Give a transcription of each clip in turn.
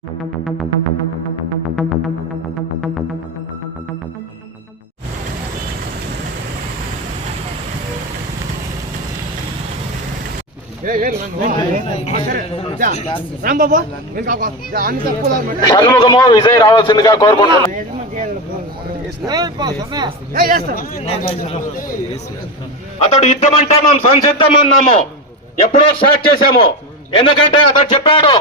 షణ్ముఖము విజయ్ రావాల్సిందిగా కోరుకుంటున్నాను. అతడు యుద్ధం అంటే మేము సంసిద్ధం అన్నాము, ఎప్పుడో స్టార్ట్ చేశాము. ఎందుకంటే అతడు చెప్పాడు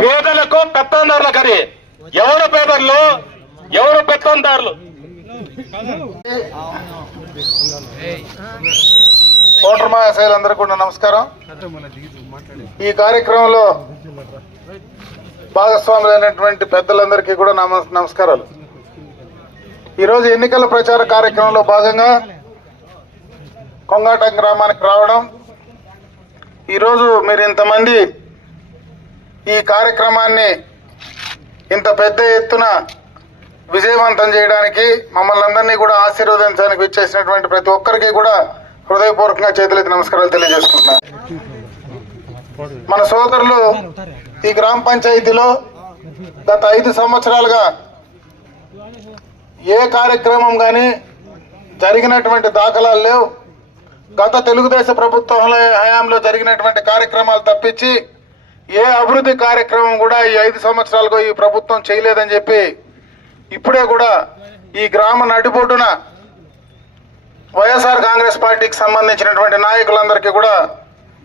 పేదలకు పెత్తందారులకు అని. ఎవరు పేదలు, ఎవరు పెత్తందారులు? ఓటర్ మహాశయులందరికీ కూడా నమస్కారం. ఈ కార్యక్రమంలో భాగస్వాములైనటువంటి పెద్దలందరికీ కూడా నమస్కారాలు. ఈరోజు ఎన్నికల ప్రచార కార్యక్రమంలో భాగంగా కొంగాటం గ్రామానికి రావడం, ఈరోజు మీరు ఇంతమంది ఈ కార్యక్రమాన్ని ఇంత పెద్ద ఎత్తున విజయవంతం చేయడానికి, మమ్మల్ని అందరినీ కూడా ఆశీర్వదించడానికి విచ్చేసినటువంటి ప్రతి ఒక్కరికి కూడా హృదయపూర్వకంగా చేతులెత్తి నమస్కారాలు తెలియజేసుకుంటున్నాను. మన సోదరులు ఈ గ్రామ పంచాయతీలో గత 5 సంవత్సరాలుగా ఏ కార్యక్రమం కానీ జరిగినటువంటి దాఖలాలు లేవు. గత తెలుగుదేశం ప్రభుత్వం హయాంలో జరిగినటువంటి కార్యక్రమాలు తప్పించి ఏ అభివృద్ధి కార్యక్రమం కూడా ఈ 5 సంవత్సరాలుగా ఈ ప్రభుత్వం చేయలేదని చెప్పి ఇప్పుడే కూడా ఈ గ్రామ నడిబొడ్డున వైఎస్ఆర్ కాంగ్రెస్ పార్టీకి సంబంధించినటువంటి నాయకులందరికీ కూడా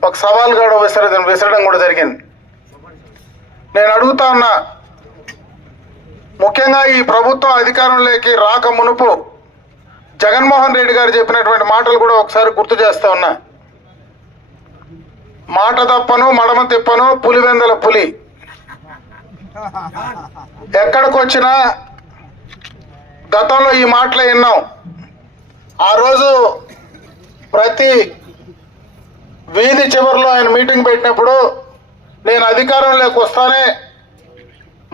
ఒక సవాల్గా విసరడం కూడా జరిగింది. నేను అడుగుతా ఉన్నా, ముఖ్యంగా ఈ ప్రభుత్వం అధికారంలోకి రాక మునుపు జగన్మోహన్ రెడ్డి గారు చెప్పినటువంటి మాటలు కూడా ఒకసారి గుర్తు చేస్తా ఉన్నా. మాట తప్పను, మడమ తిప్పను, పులివెందల పులి. ఎక్కడికి వచ్చినా గతంలో ఈ మాటలు విన్నాం. ఆ రోజు ప్రతి వీధి చివరిలో ఆయన మీటింగ్ పెట్టినప్పుడు నేను అధికారంలోకి వస్తానే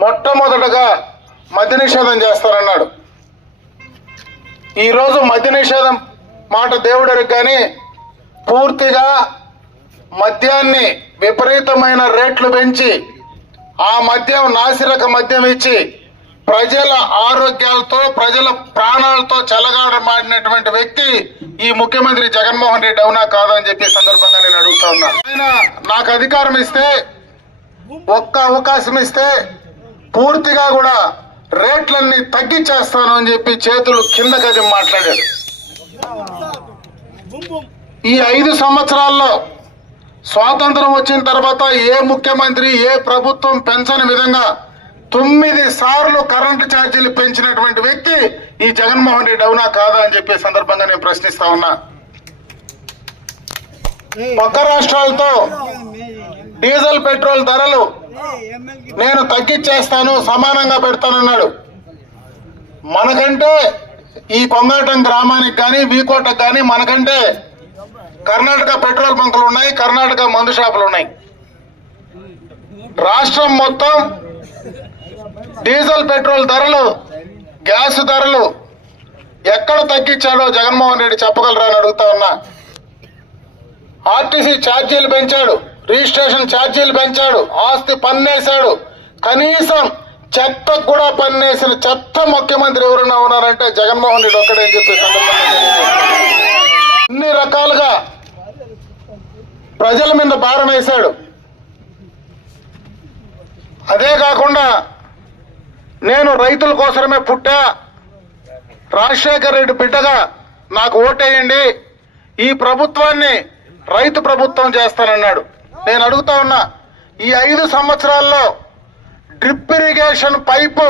మొట్టమొదటగా మద్య నిషేధం చేస్తానన్నాడు. ఈరోజు మద్య నిషేధం మాట దేవుడరికి కానీ పూర్తిగా మద్యాన్ని విపరీతమైన రేట్లు పెంచి ఆ మద్యం నాసిరక మద్యం ఇచ్చి ప్రజల ఆరోగ్యాలతో, ప్రజల ప్రాణాలతో చెలగాడమాడినటువంటి వ్యక్తి ఈ ముఖ్యమంత్రి జగన్మోహన్ రెడ్డి అవునా కాదని చెప్పి సందర్భంగా నేను అడుగుతా ఉన్నా. ఆయన నాకు అధికారం ఇస్తే, ఒక్క అవకాశం ఇస్తే పూర్తిగా కూడా రేట్లన్నీ తగ్గించేస్తాను అని చెప్పి చేతులు కిందకది మాట్లాడాడు. ఈ 5 సంవత్సరాల్లో స్వాతంత్రం వచ్చిన తర్వాత ఏ ముఖ్యమంత్రి, ఏ ప్రభుత్వం పెంచని విధంగా 9 సార్లు కరెంటు ఛార్జీలు పెంచినటువంటి వ్యక్తి ఈ జగన్మోహన్ రెడ్డి అవునా కాదా అని చెప్పే సందర్భంగా నేను ప్రశ్నిస్తా ఉన్నా. పక్క రాష్ట్రాలతో డీజిల్ పెట్రోల్ ధరలు నేను తగ్గించేస్తాను, సమానంగా పెడతానన్నాడు. మనకంటే ఈ కొంగాటం గ్రామానికి కానీ, వీకోటకు కానీ మనకంటే కర్ణాటక పెట్రోల్ బంకులు ఉన్నాయి, కర్ణాటక మందు షాపులు ఉన్నాయి. రాష్ట్రం మొత్తం డీజిల్ పెట్రోల్ ధరలు, గ్యాస్ ధరలు ఎక్కడ తగ్గించాడో జగన్మోహన్ రెడ్డి చెప్పగలరా అని అడుగుతా ఉన్నా. ఆర్టీసీ ఛార్జీలు పెంచాడు, రిజిస్ట్రేషన్ ఛార్జీలు పెంచాడు, ఆస్తి పన్నేశాడు. కనీసం చెత్తకు కూడా పన్నేసిన చెత్త ముఖ్యమంత్రి ఎవరైనా ఉన్నారంటే జగన్మోహన్ రెడ్డి ఒక్కడే అని చెప్పి అన్ని రకాలుగా ప్రజల మీద భారం వేశాడు. అదే కాకుండా నేను రైతుల కోసమే పుట్టా, రాజశేఖర్ రెడ్డి బిడ్డగా నాకు ఓటేయండి, ఈ ప్రభుత్వాన్ని రైతు ప్రభుత్వం చేస్తానన్నాడు. నేను అడుగుతా ఉన్నా, ఈ 5 సంవత్సరాల్లో డ్రిప్ ఇరిగేషన్ పైపు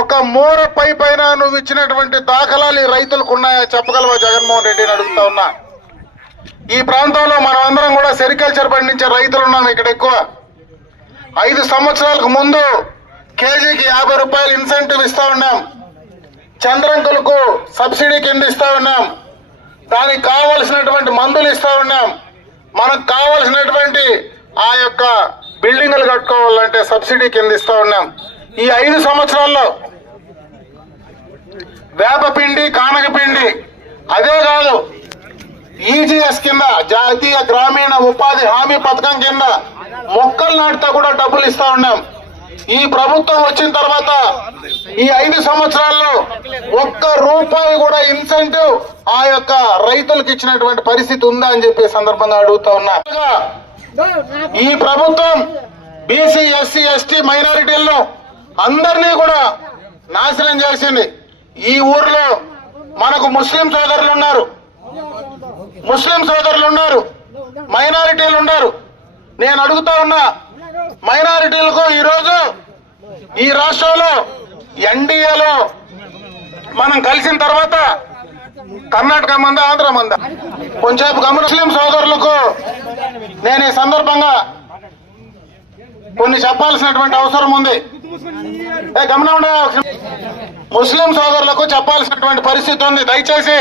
ఒక మూర పైప్ అయినా నువ్వు ఇచ్చినటువంటి దాఖలాలు ఈ రైతులకు ఉన్నాయా చెప్పగలవా జగన్మోహన్ రెడ్డిని అడుగుతా ఉన్నా. ఈ ప్రాంతంలో మనం అందరం కూడా సెరికల్చర్ పండించే రైతులు ఉన్నాం ఇక్కడ ఎక్కువ. 5 సంవత్సరాలకు ముందు కేజీకి 50 రూపాయలు ఇన్సెంటివ్ ఇస్తా ఉన్నాం, చంద్రంకులకు సబ్సిడీ కింద ఇస్తా ఉన్నాం, దానికి కావలసినటువంటి మందులు ఇస్తా ఉన్నాం, మనకు కావలసినటువంటి ఆ యొక్క బిల్డింగులు కట్టుకోవాలంటే సబ్సిడీ కింద ఇస్తా ఉన్నాం. ఈ 5 సంవత్సరాల్లో వేపపిండి, కానకపిండి, అదే కాదు ఈజీఎస్ కింద, జాతీయ గ్రామీణ ఉపాధి హామీ పథకం కింద మొక్కలు నాటితే కూడా డబ్బులు ఇస్తా ఉన్నాం. ఈ ప్రభుత్వం వచ్చిన తర్వాత ఈ 5 సంవత్సరాల్లో ఒక్క రూపాయి కూడా ఇన్సెంటివ్ ఆ యొక్క రైతులకు ఇచ్చినటువంటి పరిస్థితి ఉందా అని చెప్పి సందర్భంగా అడుగుతా ఉన్నా. ఈ ప్రభుత్వం బీసీ, ఎస్సీ, ఎస్టీ మైనారిటీలను అందరినీ కూడా నాశనం చేసింది. ఈ ఊర్లో మనకు ముస్లిం సోదరులు ఉన్నారు, మైనారిటీలు ఉన్నారు. నేను అడుగుతా ఉన్నా, మైనారిటీలకు ఈరోజు ఈ రాష్ట్రంలో ఎన్డీఏలో మనం కలిసిన తర్వాత కర్ణాటక మంద, ఆంధ్ర మంద, కొంచెం ముస్లిం సోదరులకు నేను ఈ సందర్భంగా కొన్ని చెప్పాల్సినటువంటి అవసరం ఉంది. గమనం, ముస్లిం సోదరులకు చెప్పాల్సినటువంటి పరిస్థితి ఉంది. దయచేసి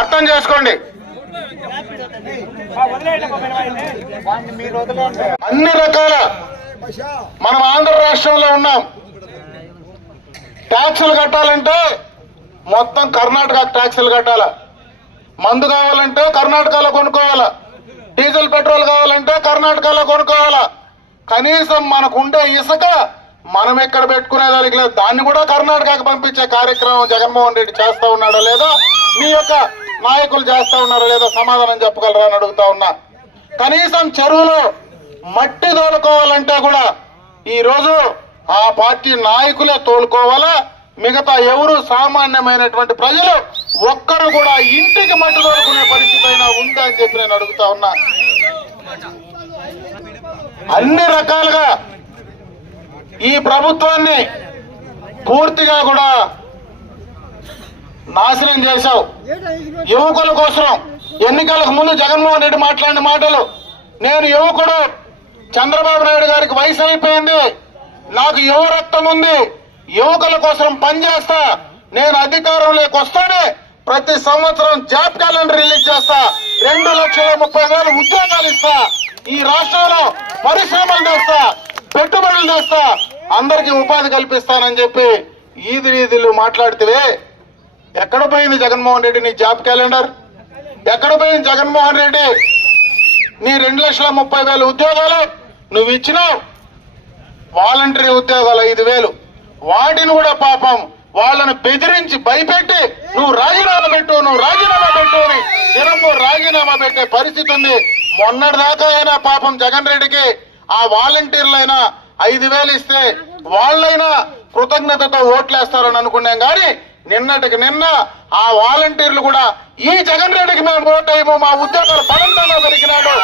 అర్థం చేసుకోండి. అన్ని రకాల మనం ఆంధ్ర రాష్ట్రంలో ఉన్నాం. ట్యాక్సులు కట్టాలంటే మొత్తం కర్ణాటక ట్యాక్సులు కట్టాల. మందు కావాలంటే కర్ణాటకలో కొనుక్కోవాలా, డీజిల్ పెట్రోల్ కావాలంటే కర్ణాటకలో కొనుక్కోవాలా. కనీసం మనకు ఉండే ఇసుక మనం ఎక్కడ పెట్టుకునేదానికి లేదు, దాన్ని కూడా కర్ణాటకకు పంపించే కార్యక్రమం జగన్మోహన్ రెడ్డి చేస్తా ఉన్నాడా లేదా, మీ యొక్క నాయకులు చేస్తా ఉన్నారా లేదా సమాధానం చెప్పగలరా అని అడుగుతా ఉన్నా. కనీసం చెరువులో మట్టి తోలుకోవాలంటే కూడా ఈ రోజు ఆ పార్టీ నాయకులే తోలుకోవాలా. మిగతా ఎవరు సామాన్యమైనటువంటి ప్రజలు ఒక్కరు కూడా ఇంటికి మట్టి తోలుకునే పరిస్థితి అయినా ఉందా అని చెప్పి నేను అడుగుతా ఉన్నా. అన్ని రకాలుగా ఈ ప్రభుత్వాన్ని పూర్తిగా కూడా నాశనం చేశావు. యువకుల కోసం ఎన్నికలకు ముందు జగన్మోహన్ రెడ్డి మాట్లాడిన మాటలు, నేను యువకుడు, చంద్రబాబు నాయుడు గారికి వయసు అయిపోయింది, నాకు యువ రక్తం ఉంది, యువకుల కోసం పనిచేస్తా, నేను అధికారంలోకి వస్తానే ప్రతి సంవత్సరం జాబ్ క్యాలెండర్ రిలీజ్ చేస్తా, 2,30,000 ఉద్యోగాలు ఇస్తా, ఈ రాష్ట్రంలో పరిశ్రమలు తెస్తా, పెట్టుబడులు తెస్తా, అందరికీ ఉపాధి కల్పిస్తానని చెప్పి ఈదులు మాట్లాడితే ఎక్కడ పోయింది జగన్మోహన్ రెడ్డి నీ జాబ్ క్యాలెండర్? ఎక్కడ పోయింది జగన్మోహన్ రెడ్డి నీ 2,30,000 ఉద్యోగాలు? నువ్వు ఇచ్చినావు వాలంటరీ ఉద్యోగాలు 5,000, వాటిని కూడా పాపం వాళ్ళను బెదిరించి భయపెట్టి నువ్వు రాజీనామా పెట్టు అని దినము రాజీనామా పెట్టే పరిస్థితి ఉంది. మొన్నటిదాకా అయినా పాపం జగన్ రెడ్డికి ఆ వాలంటీర్లైనా 5,000 ఇస్తే వాళ్ళైనా కృతజ్ఞతతో ఓట్లేస్తారని అనుకున్నాం. కానీ నిన్నటికి నిన్న ఆ వాలంటీర్లు కూడా ఈ జగన్ రెడ్డికి మేము ఓటేయము, మా ఉద్యోగాలు బలంతంగా పెరిగినాడు,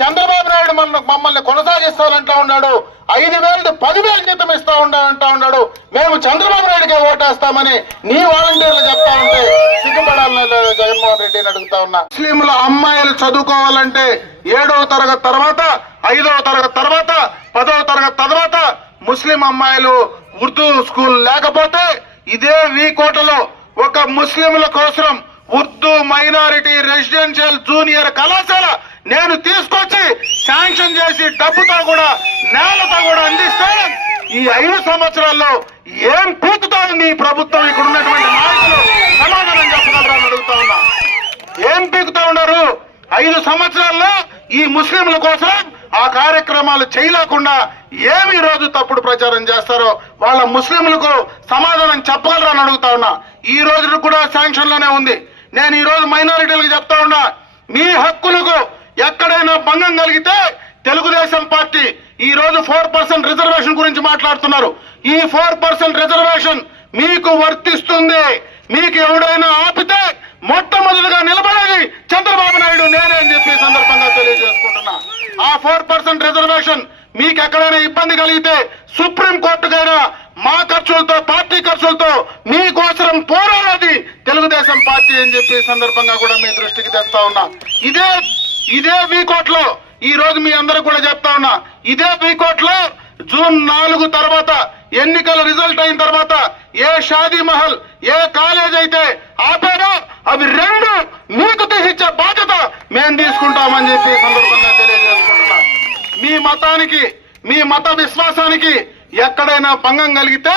చంద్రబాబు నాయుడు మమ్మల్ని కొనసాగిస్తానంటా ఉన్నాడు, 5,000 10,000 జీతం ఇస్తా ఉన్నాడు, మేము చంద్రబాబు నాయుడికే ఓటేస్తామని నీ వాలంటీర్లు చెప్తా ఉంటే సిగ్గుపడాలని జగన్మోహన్ రెడ్డిని అడుగుతా ఉన్నా. ముస్లింల అమ్మాయిలు చదువుకోవాలంటే 7వ తరగతి తర్వాత, 5వ తరగతి తర్వాత, 10వ తరగతి తర్వాత ముస్లిం అమ్మాయిలు ఉర్దూ స్కూల్ లేకపోతే ఇదే వీకోటలో ఒక ముస్లింల కోసం ఉర్దూ మైనారిటీ రెసిడెన్షియల్ జూనియర్ కళాశాల నేను తీసుకొచ్చి శాంక్షన్ చేసి డబ్బుతో కూడా నేలతో కూడా అందిస్తే ఈ 5 సంవత్సరాల్లో ఏం పీకుతా ఉంది ఈ ప్రభుత్వం? ఇక్కడ ఉన్నటువంటి నాయకులు సమాధానం చెప్పగలరని అడుగుతా ఉన్నా. ఏం పీకుతా ఉన్నారు? 5 సంవత్సరాల్లో ఈ ముస్లింల కోసం ఆ కార్యక్రమాలు చేయలేకుండా ఏమి ఈ రోజు తప్పుడు ప్రచారం చేస్తారో వాళ్ళ ముస్లింలకు సమాధానం చెప్పగలరని అడుగుతా ఉన్నా. ఈ రోజు కూడా శాంక్షన్ లోనే ఉంది. నేను ఈ రోజు మైనారిటీలకు చెప్తా ఉన్నా, మీ హక్కులకు ఎక్కడైనా భంగం కలిగితే తెలుగుదేశం పార్టీ ఈ రోజు 4% రిజర్వేషన్ గురించి మాట్లాడుతున్నారు. ఈ 4% రిజర్వేషన్ మీకు వర్తిస్తుంది. మీకు ఎవడైనా ఆపితే మొట్టమొదటిగా నిలబడేది చంద్రబాబు నాయుడు నేనే అని చెప్పి సందర్భంగా తెలియజేసుకుంటున్నా. ఆ 4% రిజర్వేషన్ మీకు ఎక్కడైనా ఇబ్బంది కలిగితే సుప్రీం కోర్టుకైనా మా ఖర్చులతో, పార్టీ ఖర్చులతో మీకోసం పోరాడేది తెలుగుదేశం పార్టీ అని చెప్పి సందర్భంగా కూడా మీ దృష్టికి తెస్తా ఉన్నా. ఇదే వీకోట్లో ఈ రోజు మీ అందరూ కూడా చెప్తా ఉన్నా, ఇదే వీకోట్లో జూన్ 4 తర్వాత ఎన్నికల రిజల్ట్ అయిన తర్వాత ఏ షాదీ మహల్, ఏ కాలేజ్ అయితే ఆపారో అవి 2 మీకు తీసిచ్చే బాధ్యత మేము తీసుకుంటామని చెప్పి సందర్భంగా తెలియజేసుకుంటున్నా. మీ మతానికి, మీ మత విశ్వాసానికి ఎక్కడైనా భంగం కలిగితే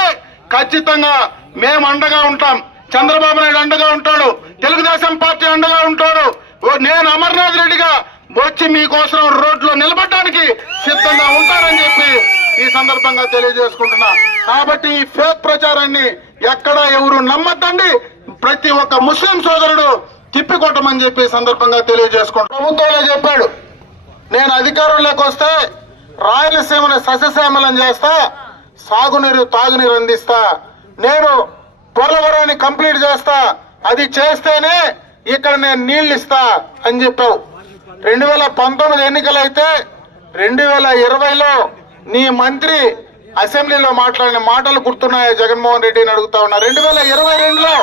ఖచ్చితంగా మేము అండగా ఉంటాం. చంద్రబాబు నాయుడు అండగా ఉంటాడు, తెలుగుదేశం పార్టీ అండగా ఉంటాడు. నేను అమర్నాథ్ రెడ్డిగా వచ్చి మీకోసం రోడ్లో నిలబడడానికి సిద్ధంగా ఉంటారని చెప్పి ఈ సందర్భంగా తెలియజేసుకుంటున్నా. కాబట్టి ఈ ఫేక్ ప్రచారాన్ని ఎక్కడ ఎవరు నమ్మద్దండి. ప్రతి ఒక్క ముస్లిం సోదరుడు తిప్పికొట్టమని చెప్పి సందర్భంగా తెలియజేసుకుంటా. ప్రభుత్వంలో చెప్పాడు, నేను అధికారంలోకి వస్తే రాయలసీమను సస్యశ్యామలం చేస్తా, సాగునీరు తాగునీరు అందిస్తా, నేను పోలవరాన్ని కంప్లీట్ చేస్తా, అది చేస్తేనే ఇక్కడ నేను నీళ్లు ఇస్తా అని చెప్పావు. 2019 ఎన్నికలైతే 2020లో నీ మంత్రి అసెంబ్లీలో మాట్లాడిన మాటలు గుర్తున్నాయా జగన్మోహన్ రెడ్డిని అడుగుతా ఉన్నా. 2022లో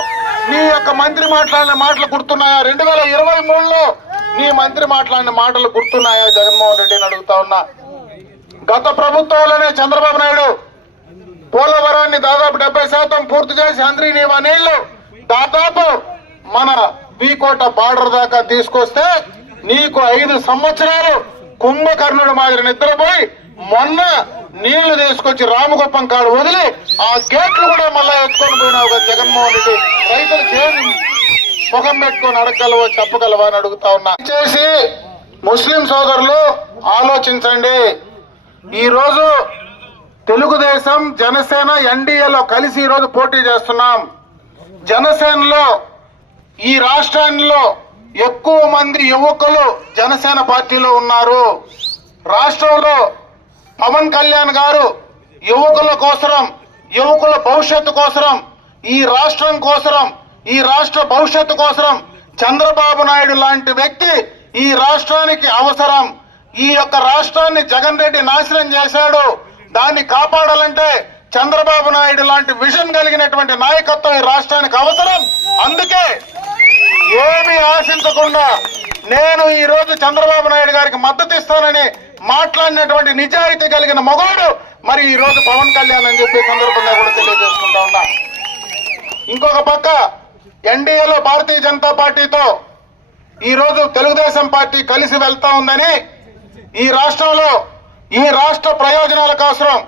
నీ యొక్క మంత్రి మాట్లాడిన మాటలు గుర్తున్నాయా? 2023లో నీ మంత్రి మాట్లాడిన మాటలు గుర్తున్నాయా జగన్మోహన్ రెడ్డిని అడుగుతా ఉన్నా. గత ప్రభుత్వంలోనే చంద్రబాబు నాయుడు పోలవరాన్ని దాదాపు 70% పూర్తి చేసి హంద్రీనీవా నీళ్లు దాదాపు మన వీకోట బార్డర్ దాకా తీసుకొస్తే నీకు 5 సంవత్సరాలు కుంభకర్ణుడు మాదిరి నిద్రపోయి మొన్న నీళ్లు తీసుకొచ్చి రామగొప్పం కాడు వదిలి ఆ గేట్లు కూడా మళ్ళా ఎత్తుకొని పోయినావు కదా జగన్మోహన్ రెడ్డి. రైతులకి ముఖం పెట్టుకొని అడగలవో చెప్పగలవా అని అడుగుతా ఉన్నా. చేసి ముస్లిం సోదరులు ఆలోచించండి. ఈ రోజు తెలుగుదేశం జనసేన ఎన్డీఏలో కలిసి ఈ రోజు పోటీ చేస్తున్నాం. జనసేనలో ఈ రాష్ట్రంలో ఎక్కువ మంది యువకులు జనసేన పార్టీలో ఉన్నారు. రాష్ట్రంలో పవన్ కళ్యాణ్ గారు యువకుల కోసరం, యువకుల భవిష్యత్తు కోసరం, ఈ రాష్ట్రం కోసరం, ఈ రాష్ట్ర భవిష్యత్తు కోసరం చంద్రబాబు నాయుడు లాంటి వ్యక్తి ఈ రాష్ట్రానికి అవసరం. ఈ యొక్క రాష్ట్రాన్ని జగన్ రెడ్డి నాశనం చేశాడు. దాన్ని కాపాడాలంటే చంద్రబాబు నాయుడు లాంటి విజన్ కలిగినటువంటి నాయకత్వం ఈ రాష్ట్రానికి అవసరం. అందుకే ఏమీ ఆశించకుండా నేను ఈ రోజు చంద్రబాబు నాయుడు గారికి మద్దతు ఇస్తానని మాట్లాడినటువంటి నిజాయితీ కలిగిన మగోడు మరి ఈ రోజు పవన్ కళ్యాణ్ అని చెప్పి సందర్భంగా కూడా తెలియజేసుకుంటా ఉన్నా. ఇంకొక పక్క ఎన్డీఏలో భారతీయ జనతా పార్టీతో ఈ రోజు తెలుగుదేశం పార్టీ కలిసి వెళ్తా ఉందని, ఈ రాష్ట్రంలో ఈ రాష్ట్ర ప్రయోజనాల కోసరం,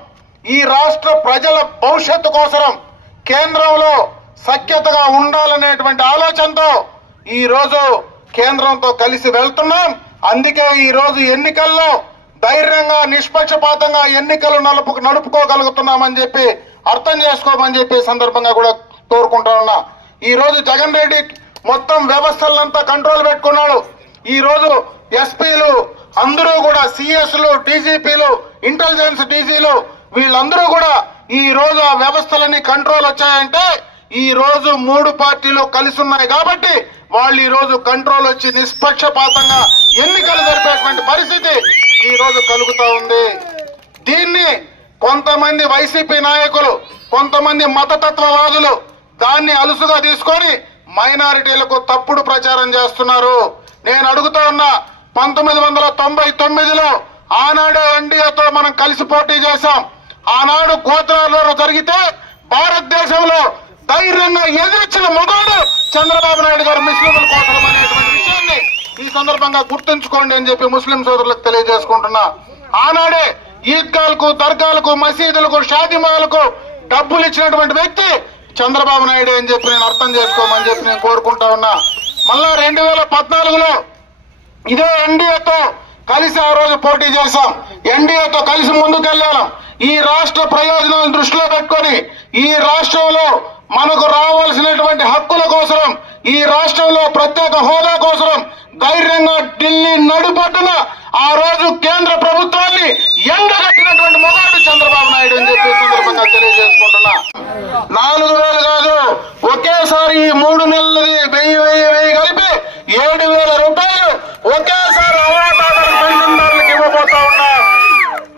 ఈ రాష్ట్ర ప్రజల భవిష్యత్తు కోసరం కేంద్రంలో సఖ్యతగా ఉండాలనేటువంటి ఆలోచనతో ఈ రోజు కేంద్రంతో కలిసి వెళ్తున్నాం. అందుకే ఈ రోజు ఎన్నికల్లో ధైర్యంగా నిష్పక్షపాతంగా ఎన్నికలు నడుపుకోగలుగుతున్నామని చెప్పి అర్థం చేసుకోమని చెప్పి సందర్భంగా కూడా కోరుకుంటా ఉన్నా. ఈ రోజు జగన్ రెడ్డి మొత్తం వ్యవస్థలంతా కంట్రోల్ పెట్టుకున్నాడు. ఈ రోజు ఎస్పీలు అందరూ కూడా సిఎస్లు, డీజీపీలు, ఇంటెలిజెన్స్ డీజీలు వీళ్ళందరూ కూడా ఈ రోజు ఆ వ్యవస్థలన్నీ కంట్రోల్ వచ్చాయంటే ఈ రోజు 3 పార్టీలు కలిసి ఉన్నాయి కాబట్టి వాళ్ళు ఈ రోజు కంట్రోల్ వచ్చి నిష్పక్షపాతంగా ఎన్నికలు జరిపేటువంటి పరిస్థితి ఈ రోజు కలుగుతా ఉంది. దీన్ని కొంతమంది వైసీపీ నాయకులు, కొంతమంది మతతత్వవాదులు దాన్ని అలుసుగా తీసుకొని మైనారిటీలకు తప్పుడు ప్రచారం చేస్తున్నారు. నేను అడుగుతా ఉన్నా, 1999లో ఆనాడే ఎన్డీఏతో మనం కలిసి పోటీ చేశాం. ఆనాడు గోత్రాలలో జరిగితే భారతదేశంలో ధైర్యంగా ఎదిరించిన మొదలు చంద్రబాబు నాయుడు గారు ముస్లింల కోసం అనేటువంటి విషయాన్ని ఈ సందర్భంగా గుర్తుంచుకోండి అని చెప్పి ముస్లిం సోదరులకు తెలియజేసుకుంటున్నా. ఆనాడే ఈద్గాలకు, దర్గాలకు, మసీదులకు, షాదిమాలకు డబ్బులు ఇచ్చినటువంటి వ్యక్తి చంద్రబాబు నాయుడు అని చెప్పి నేను అర్థం చేసుకోమని చెప్పి నేను కోరుకుంటా ఉన్నా. మళ్ళా 2014లో ఇదే ఎన్డీఏతో కలిసి ఆ రోజు పోటీ చేశాం. ఎన్డీఏతో కలిసి ముందుకెళ్ళాం. ఈ రాష్ట్ర ప్రయోజనాలను దృష్టిలో పెట్టుకొని ఈ రాష్ట్రంలో మనకు రావాల్సినటువంటి హక్కుల కోసరం, ఈ రాష్ట్రంలో ప్రత్యేక హోదా కోసరం ధైర్యంగా ఢిల్లీ నడుపట్టున ఆ రోజు కేంద్ర ప్రభుత్వాన్ని ఎండగట్టినటువంటి మొదటి చంద్రబాబు నాయుడు అని చెప్పి సందర్భంగా తెలియజేసుకుంటున్నా. 4,000 కాదు, ఒకేసారి ఈ 3 నెలలది 1000 కలిపి 7,000 రూపాయలు ఒకేసారి పెన్షన్దారులకు ఇవ్వబోతా ఉన్నా.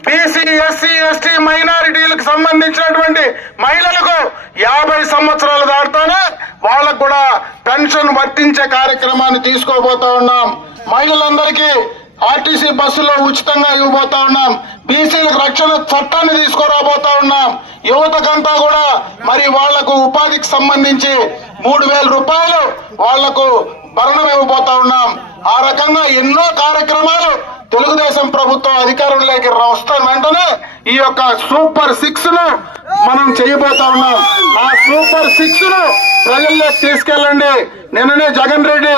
బీసీ, ఎస్సీ, ఎస్టీ, మైనారిటీలకు సంబంధించినటువంటి మహిళలకు 50 సంవత్సరాలు దాటుతానే వాళ్ళకు కూడా పెన్షన్ వర్తించే కార్యక్రమాన్ని తీసుకోబోతా ఉన్నాం. మహిళలందరికీ ఆర్టీసీ బస్సులో ఉచితంగా ఇవ్వబోతా ఉన్నాం. బీసీలకు రక్షణ చట్టాన్ని తీసుకురాబోతా ఉన్నాం. యువతకంతా కూడా మరి వాళ్లకు ఉపాధికి సంబంధించి 3,000 రూపాయలు వాళ్లకు భరణం ఇవ్వబోతా ఉన్నాం. ఆ రకంగా ఎన్నో కార్యక్రమాలు తెలుగుదేశం ప్రభుత్వం అధికారంలోకి వస్తున్న వెంటనే ఈ యొక్క సూపర్ 6 ను మనం చేయబోతా ఉన్నాం. ఆ సూపర్ 6 ను ప్రజల్లోకి తీసుకెళ్ళండి. నిన్ననే జగన్ రెడ్డి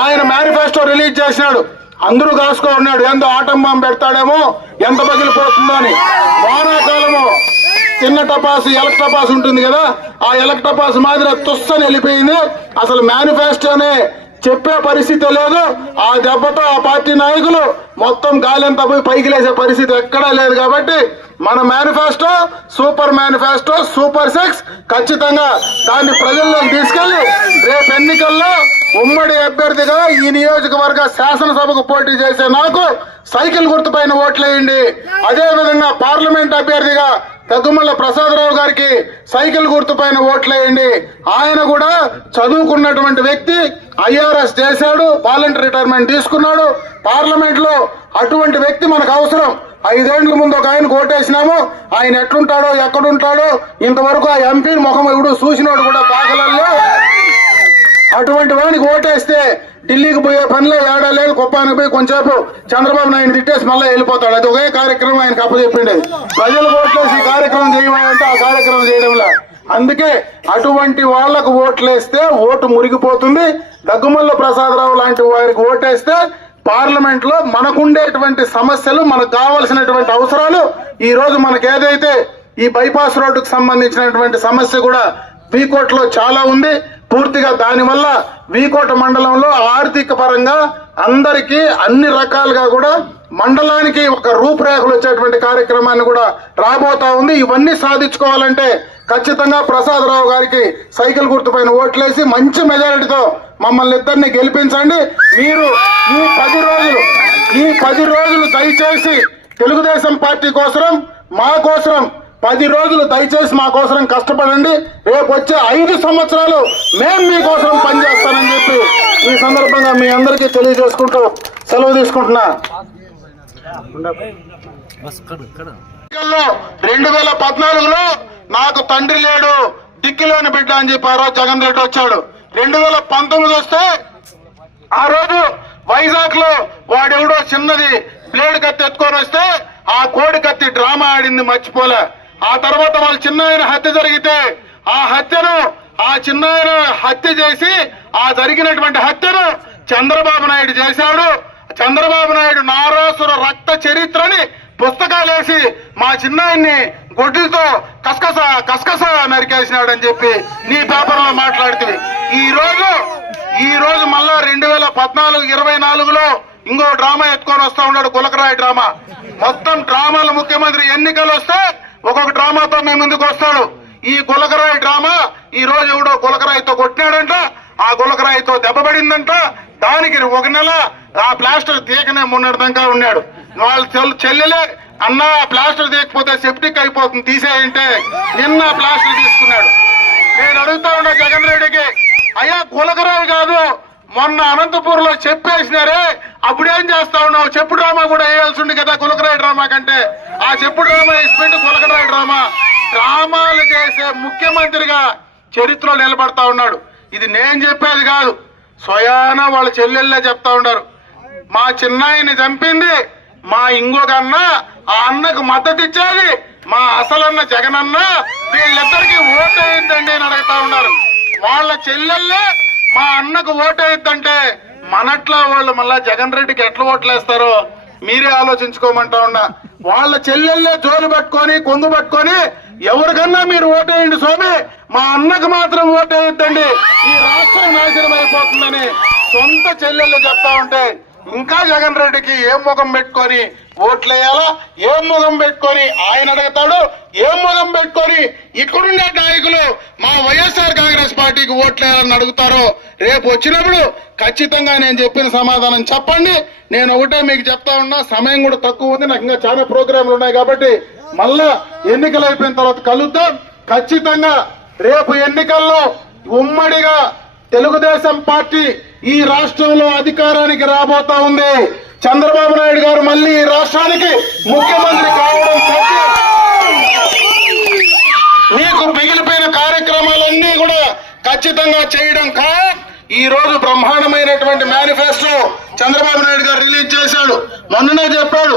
ఆయన మేనిఫెస్టో రిలీజ్ చేసినాడు. అందరూ కాసుకో ఉన్నాడు, ఎంతో ఆటం బాంబు పెడతాడేమో, ఎంత పగిలిపోతుందో అని. వానాకాలము చిన్న టపాసు ఎలక్ టపాసు ఉంటుంది కదా, ఆ ఎలక్ టపాసు మాదిరి తుస్సని వెళ్ళిపోయింది. అసలు మేనిఫెస్టోనే చెప్పే పరిస్థితి లేదు. ఆ దెబ్బతో ఆ పార్టీ నాయకులు మొత్తం గాలింతా పోయి పైకి లేసే పరిస్థితి ఎక్కడా లేదు. కాబట్టి మన మేనిఫెస్టో సూపర్ మేనిఫెస్టో, సూపర్ 6 ఖచ్చితంగా దాన్ని ప్రజల్లోకి తీసుకెళ్లి రేపు ఎన్నికల్లో ఉమ్మడి అభ్యర్థిగా ఈ నియోజకవర్గ శాసనసభకు పోటీ చేసే నాకు సైకిల్ గుర్తుపైన ఓట్లేయండి. అదేవిధంగా పార్లమెంట్ అభ్యర్థిగా దగ్గుమల్ల ప్రసాదరావు గారికి సైకిల్ గుర్తుపైన ఓట్లేయండి. ఆయన కూడా చదువుకున్నటువంటి వ్యక్తి, ఐఆర్ఎస్ చేశాడు, వాలంటీర్ రిటైర్మెంట్ తీసుకున్నాడు. పార్లమెంట్ లో అటువంటి వ్యక్తి మనకు అవసరం. 5 ఏళ్ల ముందు ఒక ఆయనకు ఓటేసినాము, ఆయన ఎట్లుంటాడో ఎక్కడుంటాడో ఇంతవరకు ఆ ఎంపీ ముఖం ఎవడు చూసినోడు కూడా దాఖలల్లో. అటువంటి వాడికి ఓటేస్తే ఢిల్లీకి పోయే పనిలో ఏడా లేదు, కుప్పానికి పోయి కొంచెంసేపు చంద్రబాబు నాయుడు తిట్టేసి మళ్ళీ వెళ్ళిపోతాడు. అది ఒకే కార్యక్రమం ఆయనకు అప్పచెప్పిండేది. ప్రజలు ఓట్లేసి ఈ కార్యక్రమం చేయమంటే ఆ కార్యక్రమం చేయడంలా. అందుకే అటువంటి వాళ్లకు ఓట్లేస్తే ఓటు మురిగిపోతుంది. దగ్గుమల్ల ప్రసాదరావు లాంటి వారికి ఓటేస్తే పార్లమెంట్ లో మనకుండేటువంటి సమస్యలు, మనకు కావలసినటువంటి అవసరాలు, ఈ రోజు మనకు ఏదైతే ఈ బైపాస్ రోడ్డుకు సంబంధించినటువంటి సమస్య కూడా వీకోట్లో చాలా ఉంది. పూర్తిగా దానివల్ల వీకోట మండలంలో ఆర్థిక పరంగా అందరికీ అన్ని రకాలుగా కూడా మండలానికి ఒక రూపురేఖలు వచ్చేటువంటి కార్యక్రమాన్ని కూడా రాబోతా ఉంది. ఇవన్నీ సాధించుకోవాలంటే ఖచ్చితంగా ప్రసాదరావు గారికి సైకిల్ గుర్తుపైన ఓట్లేసి మంచి మెజారిటీతో మమ్మల్ని ఇద్దరిని గెలిపించండి. మీరు ఈ 10 రోజులు దయచేసి తెలుగుదేశం పార్టీ కోసం, మా కోసం 10 రోజులు దయచేసి మా కోసం కష్టపడండి. రేపు వచ్చే 5 సంవత్సరాలు మేము మీకోసం పనిచేస్తానని చెప్పి ఈ సందర్భంగా మీ అందరికీ తెలియజేసుకుంటూ సెలవు తీసుకుంటున్నా. 2014లో నాకు తండ్రి లేడు, దిక్కులేని బిడ్డ అని చెప్పి ఆ రోజు జగన్ రెడ్డి వచ్చాడు. 2019 వస్తే ఆ రోజు వైజాగ్ లో వాడెవడో చిన్నది బ్లేడ్ కత్తి ఎత్తుకొని వస్తే ఆ కోడి కత్తి డ్రామా ఆడింది మర్చిపోలే. ఆ తర్వాత వాళ్ళ చిన్నాయన హత్య జరిగితే ఆ హత్యను, ఆ చిన్నాయన హత్య చేసి ఆ జరిగినటువంటి హత్యను చంద్రబాబు నాయుడు చేశాడు. చంద్రబాబు నాయుడు నారాసుర రక్త చరిత్రని పుస్తకాలేసి మా చిన్నాయన్ని గొడ్డులతో కసకస నరికేసినాడు అని చెప్పి నీ పేపర్లో మాట్లాడితే ఈ రోజు మళ్ళా 2014-24లో ఇంకో డ్రామా ఎత్తుకొని వస్తా ఉన్నాడు, గులకరాయి డ్రామా. మొత్తం డ్రామాల ముఖ్యమంత్రి ఎన్నికలు వస్తే ఒక్కొక్క డ్రామాతో మేము ముందుకు వస్తాడు. ఈ గులకరాయి డ్రామా ఈ రోజు ఎవడో గులకరాయితో కొట్టినాడంట, ఆ గులకరాయితో దెబ్బపడిందంట. దానికి 1 నెల ఆ ప్లాస్టర్ తీయకనే మొన్నటిదాకా ఉన్నాడు. వాళ్ళ చెల్లెలే అన్నా ప్లాస్టర్ తీయకపోతే సెప్టిక్ అయిపోతుంది తీసేయంటే నిన్న ప్లాస్టర్ తీసుకున్నాడు. నేను అడుగుతా ఉన్నా జగన్ రెడ్డికి, అయ్యా గులకరాయి కాదు, మొన్న అనంతపూర్ లో చెప్పేసినారే, అప్పుడేం చేస్తా ఉన్నావు? చెప్పు డ్రామా కూడా వేయాల్సి ఉంది కదా గులకరాయి డ్రామా కంటే. ఆ చెప్పు డ్రామా ఇస్పెండ్ గులకరాయి డ్రామాలు చేసే ముఖ్యమంత్రిగా చరిత్రలో నిలబడతా ఉన్నాడు. ఇది నేను చెప్పేది కాదు, స్వయాన వాళ్ళ చెల్లెళ్ళే చెప్తా ఉన్నారు. మా చిన్నాయిని చంపింది మా ఇంకొక అన్న, ఆ అన్నకు మద్దతు ఇచ్చేది మా అసలన్న జగనన్న. వీళ్ళిద్దరికి ఓటు వేయద్దండి అని అడుగుతా ఉన్నారు. వాళ్ళ చెల్లెళ్ళే మా అన్నకు ఓటు వేయద్దంటే మనట్లా వాళ్ళు మళ్ళా జగన్ రెడ్డికి ఎట్లా ఓట్లేస్తారో మీరే ఆలోచించుకోమంటా ఉన్నా. వాళ్ళ చెల్లెళ్ళే జోలు పట్టుకొని కొంగు పట్టుకొని ఎవరికన్నా మీరు ఓటేయండి స్వామి, మా అన్నకు మాత్రం ఓటేయద్దండి, ఈ రాష్ట్రం నాశనం అయిపోతుందని సొంత చెల్లెళ్ళు చెప్తా ఉంటే ఇంకా జగన్ రెడ్డికి ఏం ముఖం పెట్టుకొని ఓట్లేయాలా? ఏం ముఖం పెట్టుకొని ఆయన అడుగుతాడు? ఏం ముఖం పెట్టుకొని ఇక్కడుండే నాయకులు మా వైఎస్ఆర్ కాంగ్రెస్ పార్టీకి ఓట్లేయాలని అడుగుతారో రేపు వచ్చినప్పుడు ఖచ్చితంగా నేను చెప్పిన సమాధానం చెప్పండి. నేను ఒకటే మీకు చెప్తా ఉన్నా, సమయం కూడా తక్కువ ఉంది, నాకు ఇంకా చాలా ప్రోగ్రాంలు ఉన్నాయి కాబట్టి మళ్ళా ఎన్నికలు అయిపోయిన తర్వాత కలుద్దాం. ఖచ్చితంగా రేపు ఎన్నికల్లో ఉమ్మడిగా తెలుగుదేశం పార్టీ ఈ రాష్ట్రంలో అధికారానికి రాబోతా ఉంది. చంద్రబాబు నాయుడు గారు మళ్ళీ ఈ రాష్ట్రానికి ముఖ్యమంత్రి కావడం సత్యం. మీకు మిగిలిపోయిన కార్యక్రమాలన్నీ కూడా ఖచ్చితంగా చేయడం ఈ రోజు బ్రహ్మాండమైనటువంటి మేనిఫెస్టో చంద్రబాబు నాయుడు గారు రిలీజ్ చేశాడు. మొన్ననే చెప్పాడు,